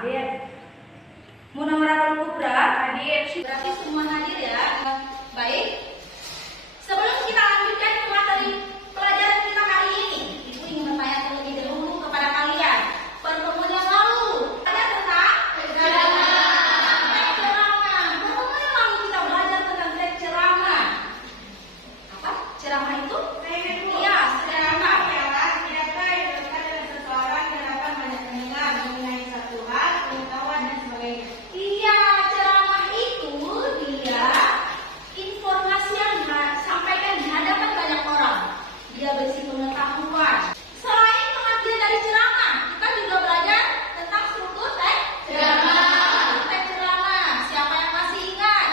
Hadir. Munawwaratul Kubra hadir. Berarti semua hadir ya. Baik. Sebelum kita lanjutkan ke materi pelajaran kita hari ini, Ibu ingin bertanya terlebih dahulu kepada kalian. Pertemuan yang lalu ada tentang ceramah. Pertemuan yang lalu kita belajar tentang ceramah. Apa? Ceramah itu? Iya, ceramah. Iya, ceramah itu dia informasi yang disampaikan di hadapan banyak orang. Dia berisi pengetahuan. Selain pengertian dari ceramah, kita juga belajar tentang struktur teks ceramah. Teks ceramah, siapa yang masih ingat?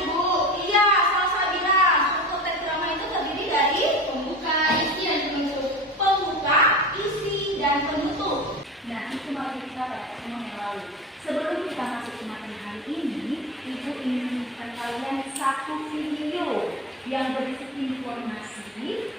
Ibu. Iya, saya bilang struktur teks ceramah itu terdiri dari pembuka, isi, dan penutup. Pembuka, isi, dan penutup. Nah, itu materi kita pada pertemuan yang lalu. Sebelum kita masuk ke materi hari ini, Ibu ingin menunjukkan kalian satu video yang berisi informasi.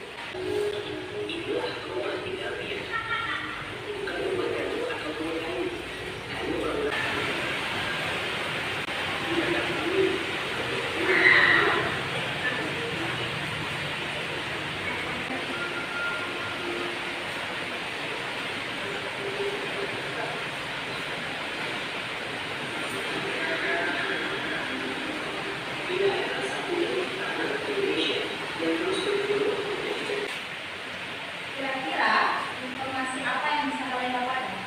Kira-kira informasi apa yang bisa kalian dapatkan?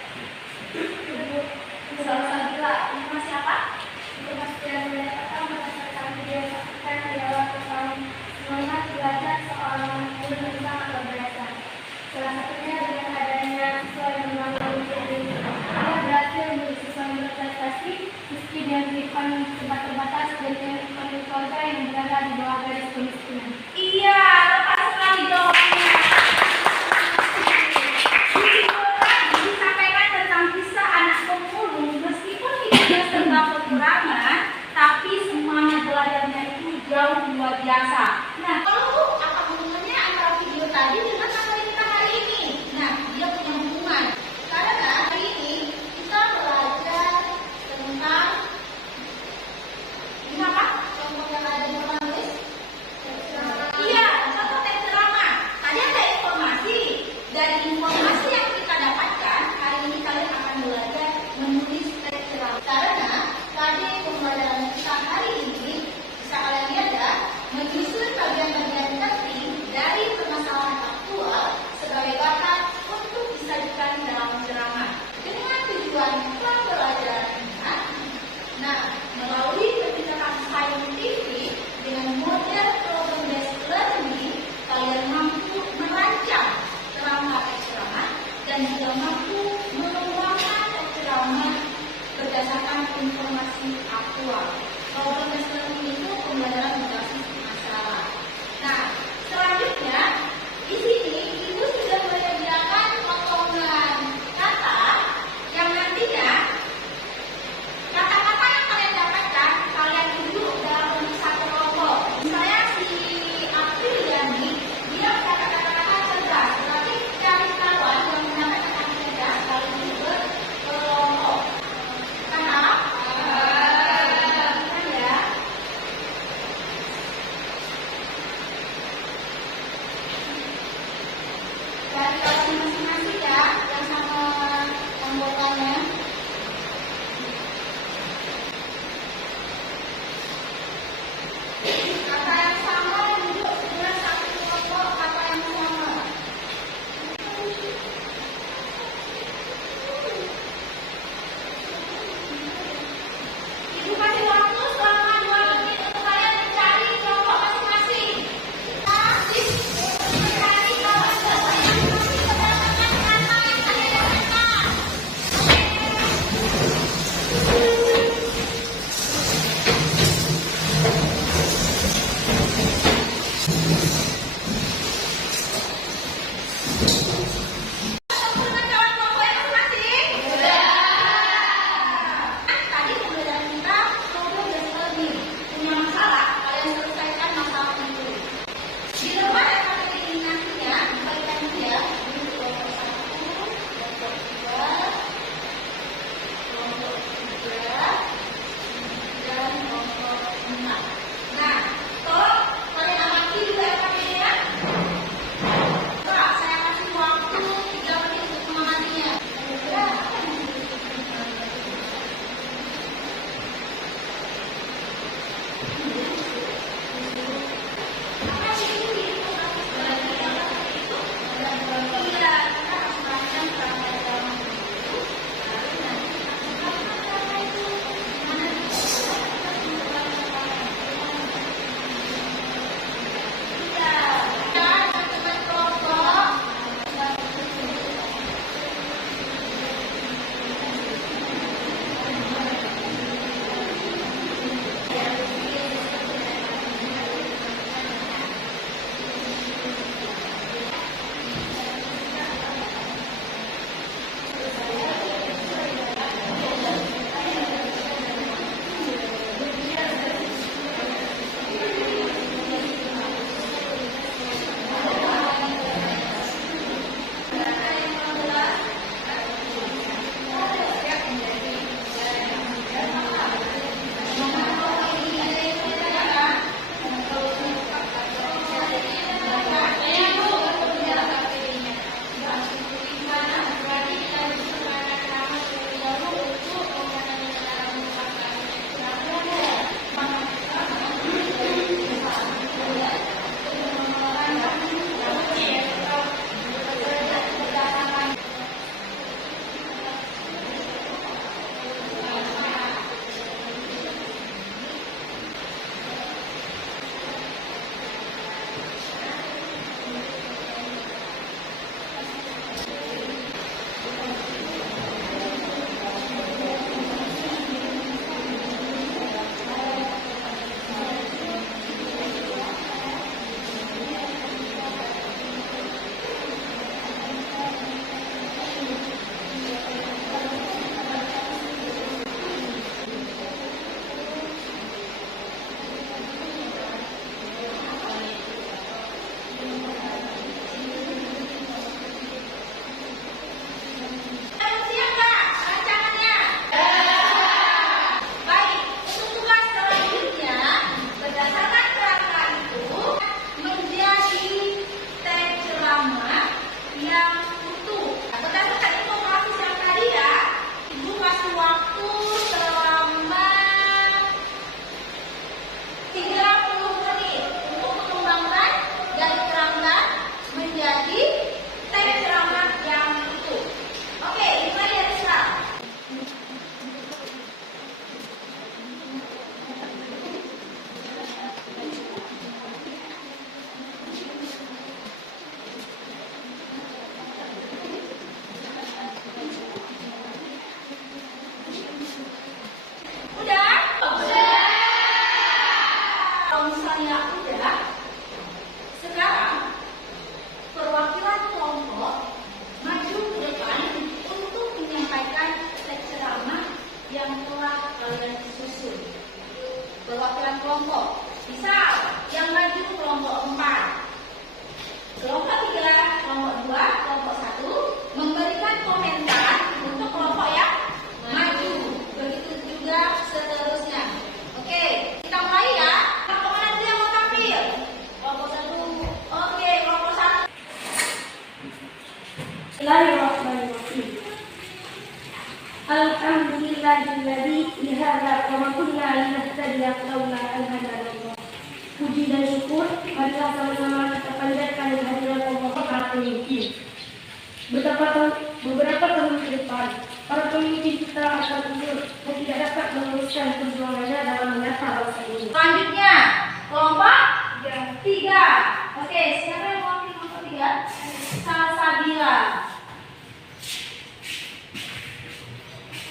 Informasi apa? Informasi yang saya dapatkan berdasarkan video yang saya adalah tentang semangat belajar seorang guru tentang atau belajar. Salah satunya dengan adanya siswa yang mengalami ini. Dia berhasil menjadi siswa yang berprestasi meski dia diberikan tempat terbatas dan dengan keluarga yang berada di bawah garis kemiskinan. Iya, tepat sekali jawabannya. Disampaikan tentang kisah anak pemulung, meskipun hidupnya serba kekurangan, tapi semangat belajarnya itu jauh luar biasa. Nah, kalau apa hubungannya antara video tadi dengan materi kita hari ini? Nah, dia punya hubungan. Karena hari ini kita belajar tentang ini apa? Contoh yang ada di depan tulis. Iya, contoh teks ceramah. Tadi ada informasi. Dari informasi yang kita dapatkan, hari ini kalian akan belajar menulis teks ceramah. Karena tadi pembelajaran kita hari ini bisa kalian lihat ya, menyusun bagian-bagian penting dari permasalahan aktual sebagai bahan untuk disajikan dalam ceramah dengan tujuan pembelajarannya. Nah, melalui kebijakan saintifik dengan model problem-based learning, kalian mampu merancang ceramah teks ceramah dan juga mampu mengembangkan teks ceramah berdasarkan informasi aktual. Problem-based learning itu pembelajaran berbasis masalah. Nah, selanjutnya di sini Ibu sudah menyediakan potongan kata yang nantinya kata-kata yang kalian dapatkan kalian tuju dalam bentuk satu kelompok. Misalnya si Apriliani, dia punya kata-kata cerdas. Berarti cari kawan yang menggunakan kata cerdas kalian tuju berkelompok. Karena ya kelompok. Misal, yang maju kelompok 4, kelompok 3, kelompok 2, kelompok 1 memberikan komentar untuk kelompok yang maju. Begitu juga seterusnya. Oke, kita mulai ya. Kelompok mana dulu yang mau tampil? Kelompok 1. Oke, kelompok 1. Bismillahirrahmanirrahim. Alhamdulillahilladzi bihadza wa ma kunna linahtadiya laula an hadana. Puji dan syukur marilah sama-sama kita panjatkan kehadirat Allah para pemimpin. Beberapa tahun ke depan, para pemimpin kita akan mundur dan tidak dapat meneruskan perjuangannya dalam menata bangsa ini. Selanjutnya, kelompok 3. Oke, siapa yang mau kelompok 3? Salsabila.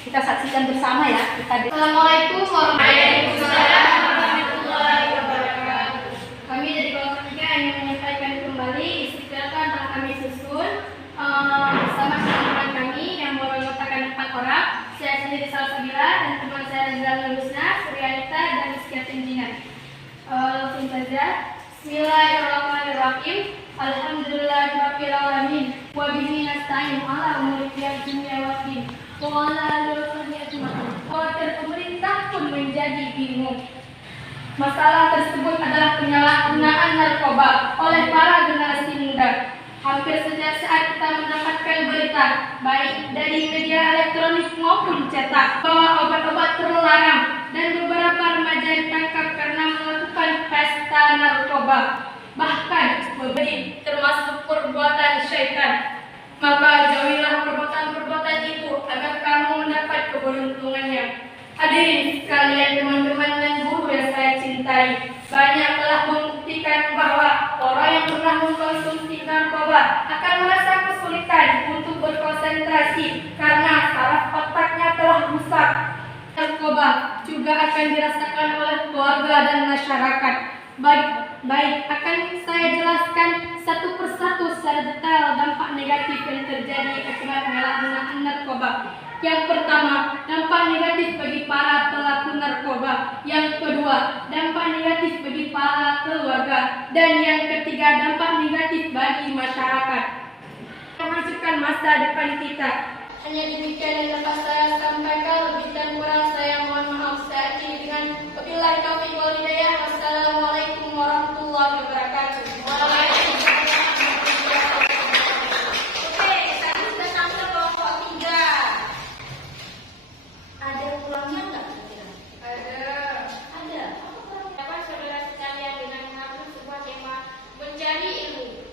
Kita saksikan bersama ya. Assalamualaikum warahmatullahi wabarakatuh. Kami dari kelompok 3 ingin menyampaikan kembali isi pidato yang telah kami susun bersama teman-teman kami yang mengatakan 4 orang. Saya sendiri Salsabila dan teman saya Rizal Lusna, Suryanita dan Rizky Tinjina. Langsung saja. Bismillahirrahmanirrahim. Alhamdulillahirabbil alamin. Wa bihi nasta'in 'ala umuri dunya waddin. Pemerintah pun menjadi bingung. Masalah tersebut adalah penyalahgunaan narkoba oleh para generasi muda. Hampir setiap saat kita mendapatkan berita, baik dari media elektronik maupun cetak, bahwa obat-obat terlarang dan beberapa remaja ditangkap karena melakukan pesta narkoba. Bahkan beberapa termasuk perbuatan syaitan. Maka jauhilah perbuatan-perbuatan itu agar kamu mendapat keberuntungannya. Hadirin sekalian, teman-teman dan guru yang saya cintai, banyak telah membuktikan bahwa orang yang pernah mengkonsumsi narkoba akan merasa kesulitan untuk berkonsentrasi karena saraf otaknya telah rusak. Narkoba juga akan dirasakan oleh keluarga dan masyarakat. Baik, akan saya jelaskan satu persatu secara detail dampak negatif yang terjadi akibat penyalahgunaan narkoba. Yang pertama, dampak negatif bagi para pelaku narkoba. Yang kedua, dampak negatif bagi para keluarga. Dan yang ketiga, dampak negatif bagi masyarakat. Memajukan masa depan kita. Hanya demikian yang dapat saya sampaikan. Lebih dan kurang saya mohon maaf. Saya akhiri dengan wabillahi taufiq wal hidayah. Wassalamualaikum warahmatullahi wabarakatuh. Oke, tadi sudah sampai kelompok 3. Ada kurangnya enggak kira-kira? Ada. Dapat saudara sekalian dengan mengambil sebuah tema mencari ilmu.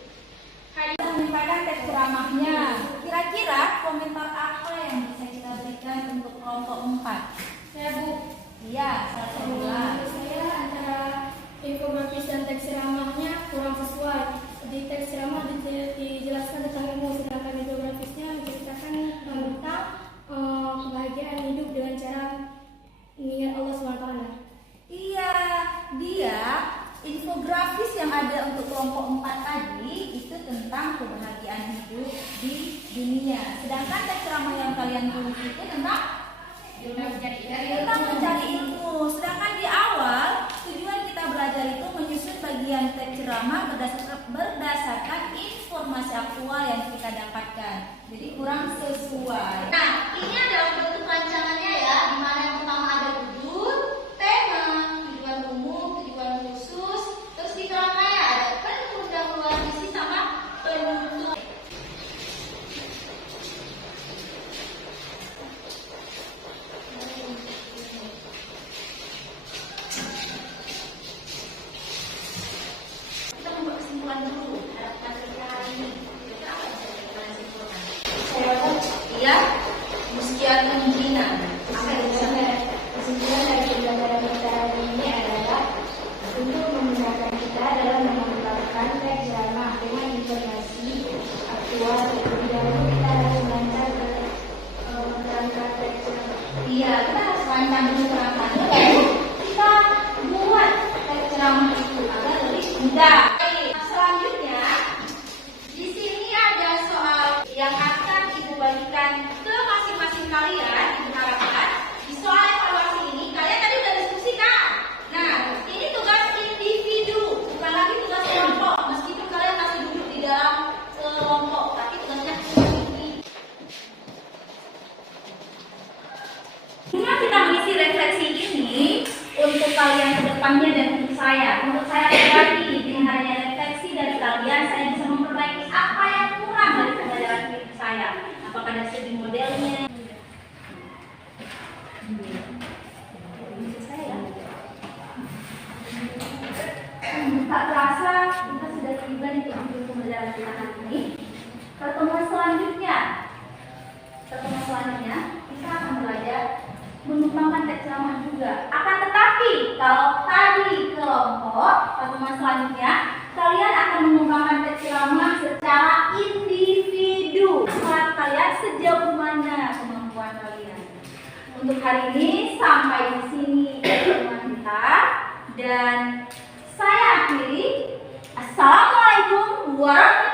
Kita menyampaikan teks ceramahnya. Kira-kira komentar apa yang bisa kita berikan untuk kelompok 4? Saya Bu. Iya, Salsabila. Saya antara infografis dan teks ceramahnya kurang sesuai. Di teks ceramah dijelaskan tentang ilmu, sedangkan infografisnya menceritakan tentang kebahagiaan hidup dengan cara mengingat Allah SWT. Iya, dia infografis yang ada untuk kelompok 4 tadi itu tentang kebahagiaan hidup di dunia. Sedangkan teks ceramah yang kalian tulis itu tentang mencari ilmu. Sedangkan di awal tujuan kita belajar itu menyusun bagian teks ceramah berdasarkan informasi aktual yang kita dapatkan. Jadi kurang sesuai. Nah, ini adalah bentuk rancangannya ya, di mana yang pertama ada judul, tema, tujuan umum, tujuan khusus, terus di tengah-tengahnya ada pendahuluan isi sama penutup. Kita membuat kesimpulan dulu terhadap materi hari ini. Kira-kira apa yang bisa kita simpulkan? Iya, muskiat kemungkinan. Apa yang bisa Kesimpulan dari pembelajaran kita hari ini adalah untuk memudahkan kita dalam melakukan teks ceramah dengan informasi aktual. Terlebih dahulu kita harus melancar menerangkan teks ceramah. Iya, kita harus lancar dulu kerangkanya, lalu kita buat teks ceramah itu agar lebih mudah. Selanjutnya, di sini ada soal yang akan ibu bagikan ke masing-masing kalian. Diharapkan di soal evaluasi ini kalian tadi udah diskusikan. Nah, ini tuh Dengan kita mengisi refleksi ini untuk kalian ke depannya dan untuk saya pribadi, dengan adanya refleksi dari kalian, saya bisa memperbaiki apa yang kurang dari pembelajaran hidup saya. Apakah dari segi modelnya? Tak terasa kita sudah tiba di penghujung pembelajaran kita hari ini. Pertemuan selanjutnya kita akan belajar mengembangkan teks ceramah juga. Akan tetapi kalau tadi kelompok, pertemuan selanjutnya kalian akan mengembangkan teks ceramah secara individu. Menurut kalian sejauh mana kemampuan kalian? Untuk hari ini sampai di sini pertemuan kita, dan saya akhiri. Assalamualaikum warahmatullahi wabarakatuh.